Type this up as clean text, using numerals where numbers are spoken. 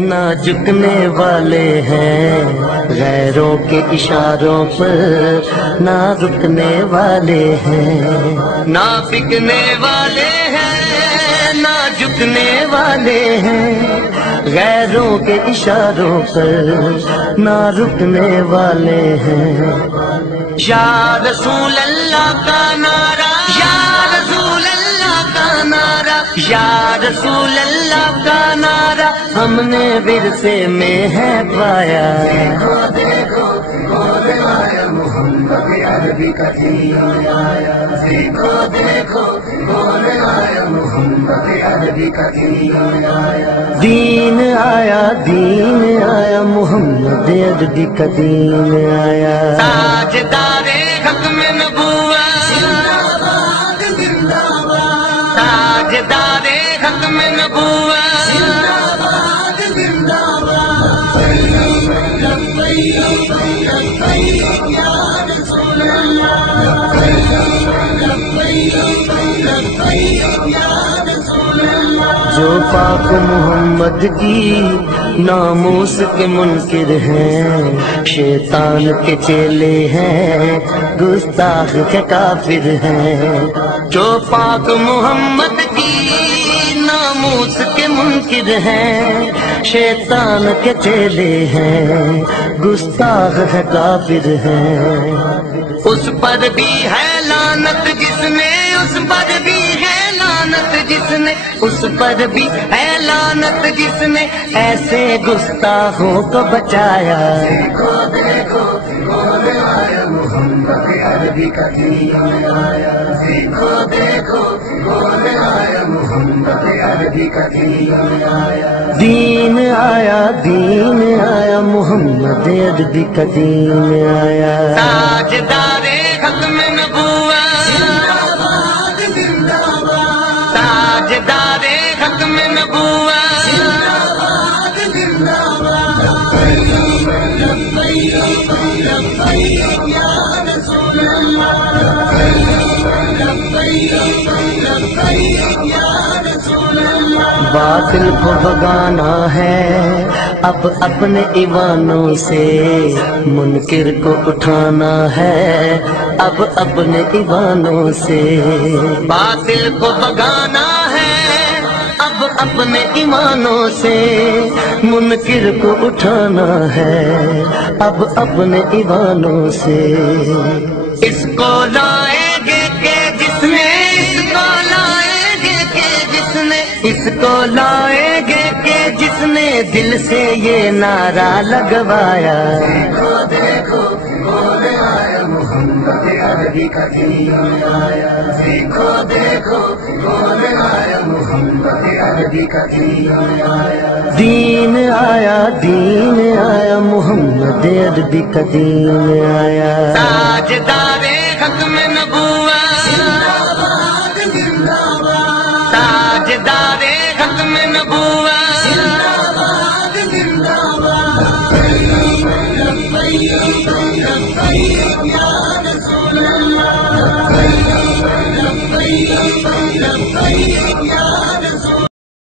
نہ جھکنے والے ہیں غیروں کے اشاروں پر، نہ رکنے والے ہیں، نہ بکنے والے ہیں، نہ جھکنے والے ہیں غیروں کے اشاروں پر، نہ رکنے والے ہیں۔ یا رسول اللہ کا نعرہ، یا رسول اللہ کا نعرہ، یا رسول اللہ کا نعرہ ہم نے ورثے میں ہے پایا۔ دیکھو دیکھو کون آیا محمد عربی کا دین آیا، دیکھو دیکھو کون آیا محمد عربی کا دین آیا، دین آیا، دین آیا محمد عربی کا دین آیا۔ تاجدار حق میں نبوت، تاجدار حق میں نبوت، جو پاک محمد کی ناموس کے منکر ہیں، شیطان کے چیلے ہیں، گستاخ کے کافر ہیں۔ جو پاک محمد کی ناموس کے منکر ہیں، شیطان کے چیلے ہیں، گستاخ ہے کافر ہیں۔ اس پر بھی ہے لعنت جس نے، اس پر بھی ہے لعنت جس نے، اس پر بھی ہے لعنت جس نے ایسے گستاخوں کو بچایا۔ دیکھو دیکھو کون آیا محمد عربی کا دین آیا، دیکھو دیکھو کون آیا محمد عربی کا دین آیا، دین آیا، دین آیا محمد عربی کا دین آیا۔ تاجدار حق میں نبوت، تاجدار حق میں نبوت، باطل کو بھگانا ہے اب اپنے ایوانوں سے، منکر کو اٹھانا ہے اب اپنے ایوانوں سے، باطل کو بھگانا ہے اب اپنے ایمانوں سے، منکر کو اٹھانا ہے اب اپنے ایوانوں سے۔ اس کو لائیں گے کہ جس نے، اس کو لائیں گے کہ جس نے، اس کو لائیں گے کہ جس نے دل سے یہ نعرہ لگوایا۔ دیکھو دیکھو کون آیا محمد عربی کا دین آیا، دیکھو دیکھو کون آیا محمد عربی کا دین آیا، دین آیا، دین آیا محمد عربی کا دین آیا۔ تاجدار حق میں نبوت، تاجدار حق میں نبوت،